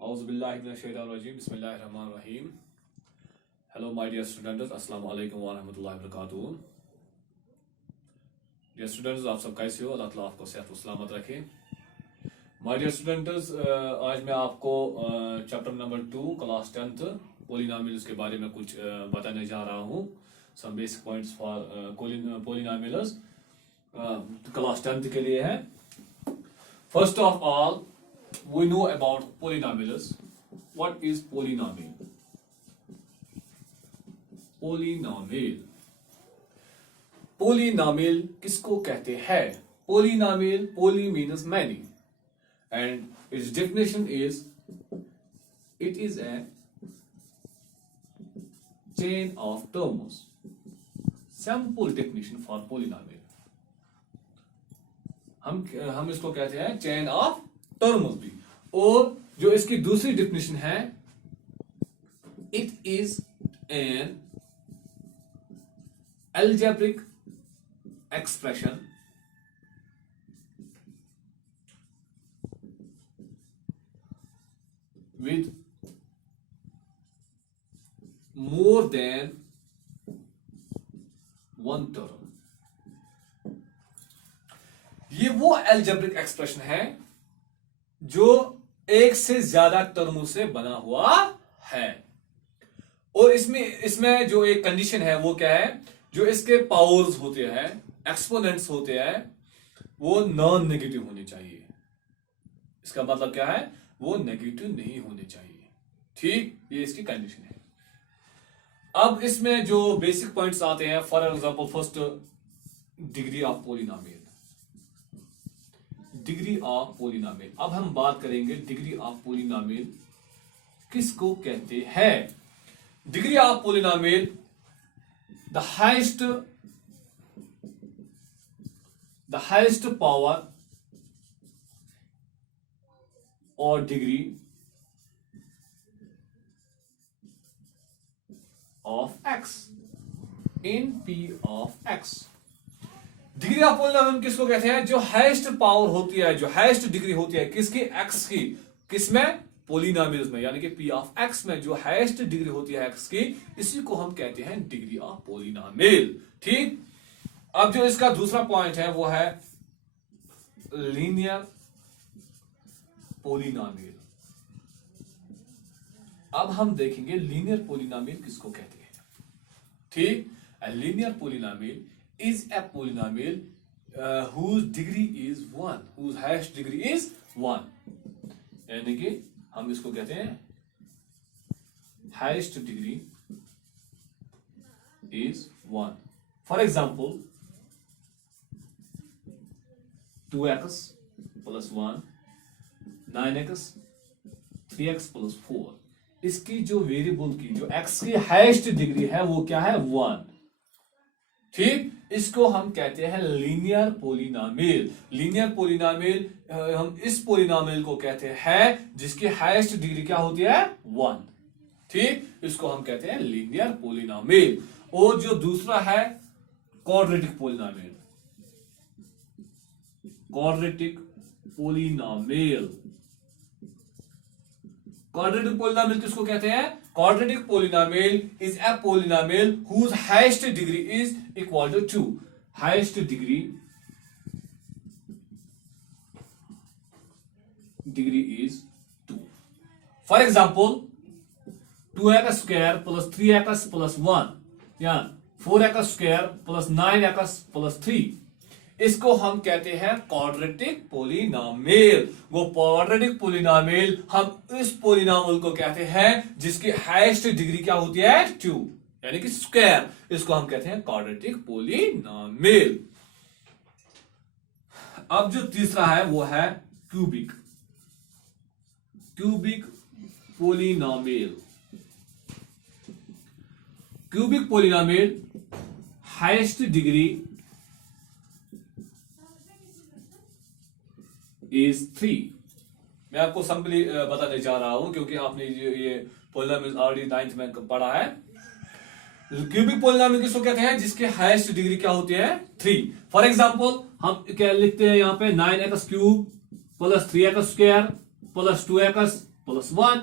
Auzubillahiminash-shaytanir-rajim. Bismillahir-rahmanir-rahim. Hello, my dear students. Assalamu alaikum wa rahmatullahi wa barakatuh. Dear students, आप सब कैसे हो? अल्लाह ताला आपको सेहत व सलामत रखे. My dear students, आज मैं आपको chapter number 2 class 10th polynomials के बारे में कुछ बताने जा रहा हूँ. Some basic points for polynomials. Class 10th के लिए है. First of all, we know about polynomials. What is polynomial? Polynomial. Polynomial किसको कहते हैं? Polynomial, poly means many, and its definition is it is a chain of terms. Simple definition for polynomial. हम इसको कहते हैं चेन ऑफ टर्म्स भी. और जो इसकी दूसरी डेफिनेशन है, it is an algebraic expression with more than one term. ये वो algebraic expression है जो एक से ज्यादा टर्मों से बना हुआ है. और इसमें जो एक कंडीशन है वो क्या है, जो इसके पावर्स होते हैं, एक्सपोनेंट्स होते हैं, वो नॉन नेगेटिव होने चाहिए. इसका मतलब क्या है, वो नेगेटिव नहीं होने चाहिए. ठीक, ये इसकी कंडीशन है. अब इसमें जो बेसिक पॉइंट्स आते हैं, for example first, degree of polynomial. Degree of polynomial. अब हम बात करेंगे डिग्री ऑफ पोलिनोमियल किसको कहते हैं. Degree of polynomial, the highest power or degree of x in p of x. Degree of polynomial किसको कहते हैं, जो हाईएस्ट पावर होती है, जो हाईएस्ट डिग्री होती है किसकी, x की. किसमें, पोलिनोमियल्स में, यानी कि p ऑफ x में जो हाईएस्ट डिग्री होती है x की, इसी को हम कहते हैं डिग्री ऑफ पोलिनोमियल. ठीक. अब जो इसका दूसरा पॉइंट है वो है लीनियर पोलिनोमियल. अब हम देखेंगे लीनियर पोलिनोमियल किसको कहते हैं. ठीक. A linear polynomial is a polynomial whose degree is 1, whose highest degree is 1. यानी कि हम इसको कहते हैं highest degree is 1. For example 2x plus 1, 9x, 3x plus 4. इसकी जो वेरिएबल की, जो x की हाईएस्ट डिग्री है वो क्या है, 1. ठीक. इसको हम कहते हैं लीनियर पोलिनोमियल. लीनियर पोलिनोमियल, हम इस पोलिनोमियल को कहते हैं जिसकी हाईएस्ट डिग्री क्या होती है, 1. ठीक. इसको हम कहते हैं लीनियर पोलिनोमियल. और जो दूसरा है quadratic polynomial. Quadratic polynomial. Quadratic polynomial किसको कहते हैं, quadratic polynomial is a polynomial whose highest degree is equal to 2. Highest degree is 2. For example, 2x square plus 3x plus 1 या 4x square plus 9x plus 3. इसको हम कहते हैं quadratic polynomial. वो quadratic polynomial, हम इस पोलिनोमियल को कहते हैं जिसकी हाईएस्ट डिग्री क्या होती है, 2, यानी कि स्क्वायर. इसको हम कहते हैं क्वाड्रेटिक पोलिनोमियल. अब जो तीसरा है वो है cubic polynomial. Cubic polynomial highest degree is 3. मैं आपको सिंपली बताने जा रहा हूं क्योंकि आपने ये पोलिनोमियल ऑलरेडी 9th में पढ़ा है. क्यूबिक पोलिनोमियल किसको कहते हैं, जिसके हाईएस्ट डिग्री क्या होती है, 3. फॉर एग्जांपल हम क्या लिखते हैं यहां पे, 9x cube plus 3x square plus 2x plus 1,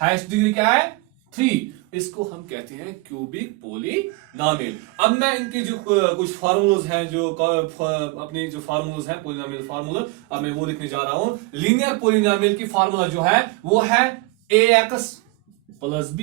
highest degree क्या है 3, इसको हम कहते हैं क्यूबिक पोलिनोमियल। अब मैं इनके जो कुछ फार्मूलाज हैं, जो अपने जो फार्मूलाज हैं पोलिनोमियल फार्मूला, अब मैं वो लिखने जा रहा हूं। लीनियर पोलिनोमियल की फार्मूला जो है वो है ax प्लस b,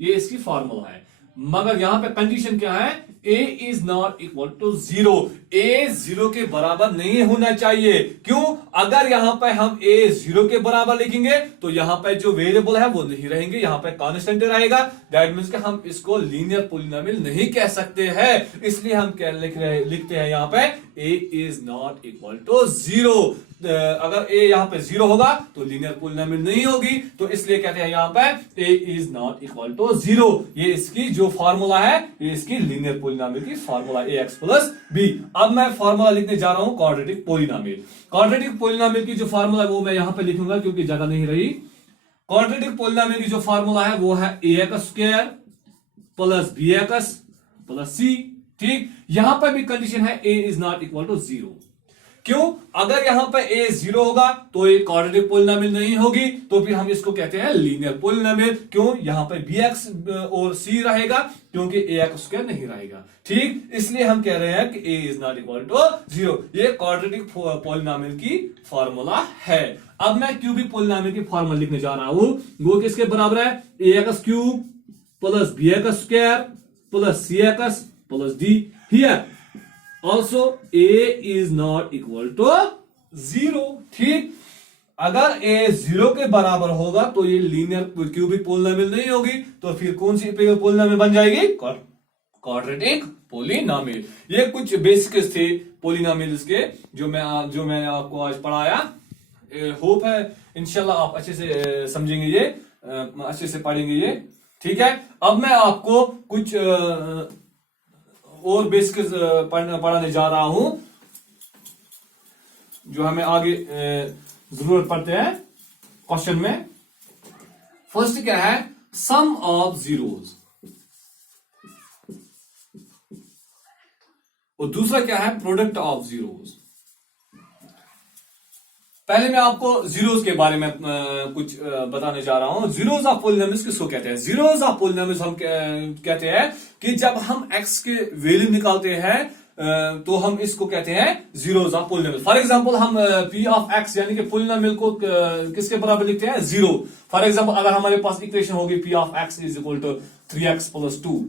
ये इसकी फार्मूला है। मगर यहां पे कंडीशन क्या है, a is not equal to 0, a 0 के बराबर नहीं होना चाहिए। क्यों? अगर यहां पे हम a 0 के बराबर लिखेंगे तो यहां पे जो वेरिएबल है वो नहीं रहेंगे, यहां पे कांस्टेंट रहेगा। दैट मींस कि हम इसको लीनियर पोलिनोमियल नहीं कह सकते हैं। इसलिए हम क्या लिखते हैं यहां पे a is not equal to 0। अगर a यहां पे 0 होगा तो लीनियर पोलिनोमियल नहीं होगी, तो इसलिए कहते हैं यहां पे a is not equal to 0। ये इसकी जो फार्मूला है, ये इसकी लीनियर पोलिनोमियल की फार्मूला ax प्लस b। अब मैं फार्मूला लिखने जा रहा हूं क्वाड्रेटिक पोलिनोमियल। क्वाड्रेटिक पोलिनोमियल की जो फार्मूला है वो मैं यहां पे लिखूंगा क्योंकि जगह नहीं रही। क्वाड्रेटिक पोलिनोमियल की जो फार्मूला है वो है ax square plus bx plus c। ठीक, यहां पर भी कंडीशन है a is not equal to 0। क्यों? अगर यहां पर a 0 होगा तो ये क्वाड्रेटिक पोलिनोमियल नहीं होगी, तो फिर हम इसको कहते हैं लीनियर पोलिनोमियल। क्यों? यहां पर bx और c रहेगा क्योंकि ax स्क्वायर नहीं रहेगा। ठीक, इसलिए हम कह रहे हैं कि a is not equal to 0। ये क्वाड्रेटिक पोलिनोमियल की फार्मूला है। अब मैं क्यूबिक पोलिनोमियल की फार्मूला लिखने जा रहा हूं। वो किसके बराबर है, ax cube plus bx square plus cx plus d। Here also a is not equal to 0। ठीक, अगर a 0 के बराबर होगा तो ये लीनियर क्यूबिक पोलिनोमियल नहीं होगी, तो फिर कौन सी पोलिनोमियल बन जाएगी, क्वाड्रेटिक पोलिनोमियल। ये कुछ बेसिक्स थे पोलिनोमियल्स के जो मैंने आपको आज पढ़ाया। होप है इंशाल्लाह आप अच्छे से समझेंगे, ये अच्छे से पढ़ेंगे ये। ठीक है, अब मैं आपको कुछ और बेसिक्स पढ़ाने जा रहा हूं जो हमें आगे जरूरत पड़ते हैं क्वेश्चन में। फर्स्ट क्या है, सम ऑफ जीरोज, और दूसरा क्या है, प्रोडक्ट ऑफ जीरोज। पहले मैं आपको जीरोज के बारे में कुछ बताने जा रहा हूं। जीरोज ऑफ पोलिनोमियल्स किसको कहते हैं? जीरोज ऑफ पोलिनोमियल्स हम कहते हैं कि जब हम x के वैल्यू निकालते हैं तो हम इसको कहते हैं zeros of polynomial. For example हम p ऑफ x यानी कि पोलिनोमियल को किसके बराबर लिखते हैं, 0। फॉर एग्जांपल अगर हमारे पास इक्वेशन होगी p of x is equal to 3x plus 2,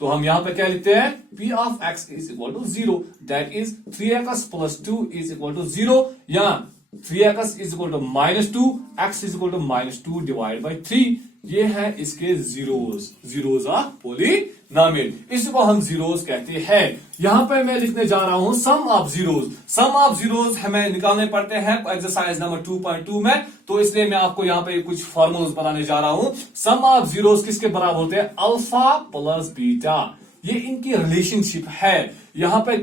तो हम यहां पे क्या लिखते हैं, p of x is equal to 0, that is 3x plus 2 is equal to 0, या 3x is equal to -2, x is equal to -2 divide by 3। ये है इसके जीरोज ऑफ पोलिनोमियल, इसको हम जीरोज कहते हैं। यहां पे मैं लिखने जा रहा हूं sum of zeros. Sum of zeros हमें निकालने पड़ते हैं एक्सरसाइज नंबर 2.2 में, तो इसलिए मैं आपको यहां पे कुछ फॉर्मूलाज बताने जा रहा हूं। सम ऑफ जीरोज किसके बराबर होते हैं, अल्फा प्लस बीटा। ये इनकी रिलेशनशिप है। यहां पे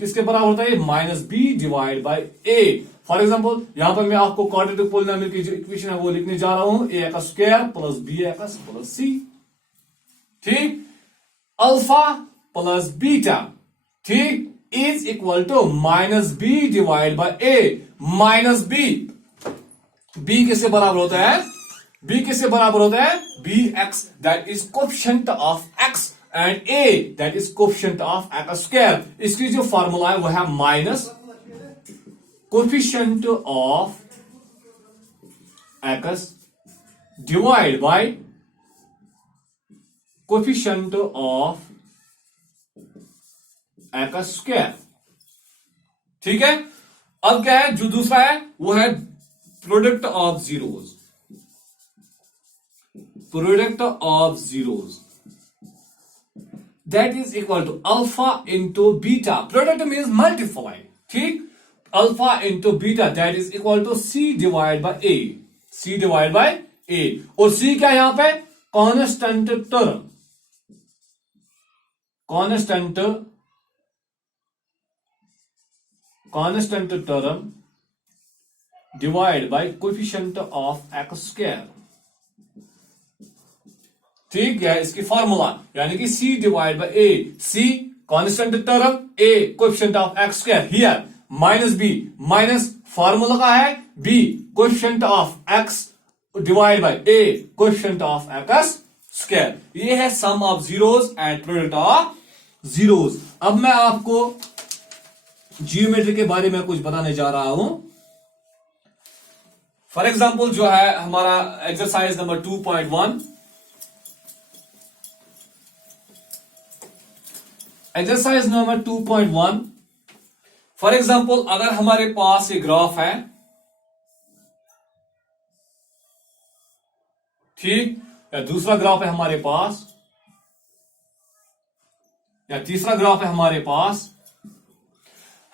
किसके बराबर होता है, -b divide by a। For example यहां पर मैं आपको क्वाड्रेटिक पोलिनोमियल की जो इक्वेशन है वो लिखने जा रहा हूं, ax square plus bx plus c। ठीक, अल्फा प्लस बीटा, ठीक, is equal to -b divide by a। b किसके बराबर होता है, b किसके बराबर होता है, bx, that is coefficient of x, and a that is coefficient of x square. इसकी जो फार्मूला है वो है minus coefficient of x divide by coefficient of x square. ठीक है, अब क्या है, जो दूसरा है वो है product of zeros. Product of zeros that is equal to alpha into beta. Product means multiply. ठीक, alpha into beta that is equal to c divide by a। c divide by a, और c क्या यहां पे, constant term, constant term divide by coefficient of x square. ठीक है, इसकी formula यानी कि c divide by a, c constant term, a coefficient of x square. Here -b formula का है b coefficient of x divide by a coefficient of x square. ये है sum of zeros and product of zeros. अब मैं आपको geometry के बारे में कुछ बताने जा रहा हूं। फॉर एग्जाम्पल जो है हमारा exercise number 2.1, exercise number 2.1, for example अगर हमारे पास ये ग्राफ है, ठीक, या दूसरा ग्राफ है हमारे पास, या तीसरा ग्राफ है हमारे पास,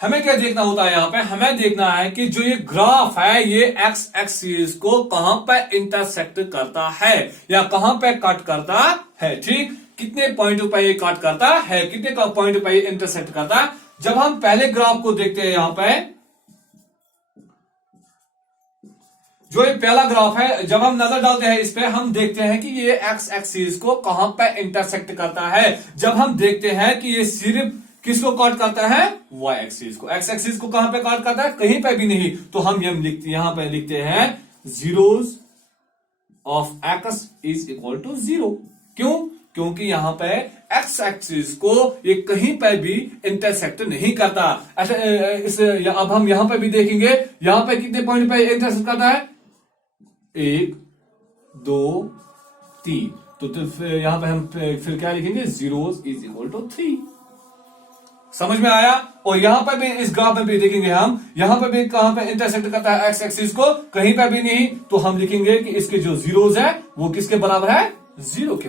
हमें क्या देखना होता है यहां पे? हमें देखना है कि जो ये ग्राफ है ये एक्स एक्सिस को कहां पे इंटरसेक्ट करता है या कहां पे कट करता है। ठीक, कितने पॉइंट पे ये कट करता है, कितने पॉइंट पे ये इंटरसेक्ट करता है। जब हम पहले ग्राफ को देखते हैं, यहां पे जो ये पहला ग्राफ है, जब हम नजर डालते हैं इस पे, हम देखते हैं कि ये एक्स एक्सिस को कहां पे इंटरसेक्ट करता है। जब हम देखते हैं कि ये सिर्फ किसको कट करता है? वाई एक्सिस को। एक्स एक्सिस को कहां पे कट करता है? कहीं पे भी नहीं। तो हम यहां पे लिखते हैं zeros of x is equal to 0। क्यों? क्योंकि यहां पे एक्स एक्सिस को ये कहीं पे भी इंटरसेक्ट नहीं करता। ऐसा अब हम यहां पे भी देखेंगे, यहां पे कितने पॉइंट पे इंटरसेक्ट करता है? 1 2 3। तो फिर यहां पे हम फिर क्या लिखेंगे? Zeros is equal to 3। समझ में आया? और यहां पर भी इस ग्राफ में भी देखेंगे हम, यहां पर भी कहां पे इंटरसेक्ट करता है एक्स एक्सिस को? कहीं पे भी नहीं। तो हम लिखेंगे कि इसके जो जीरोस है वो किसके बराबर है? 0 के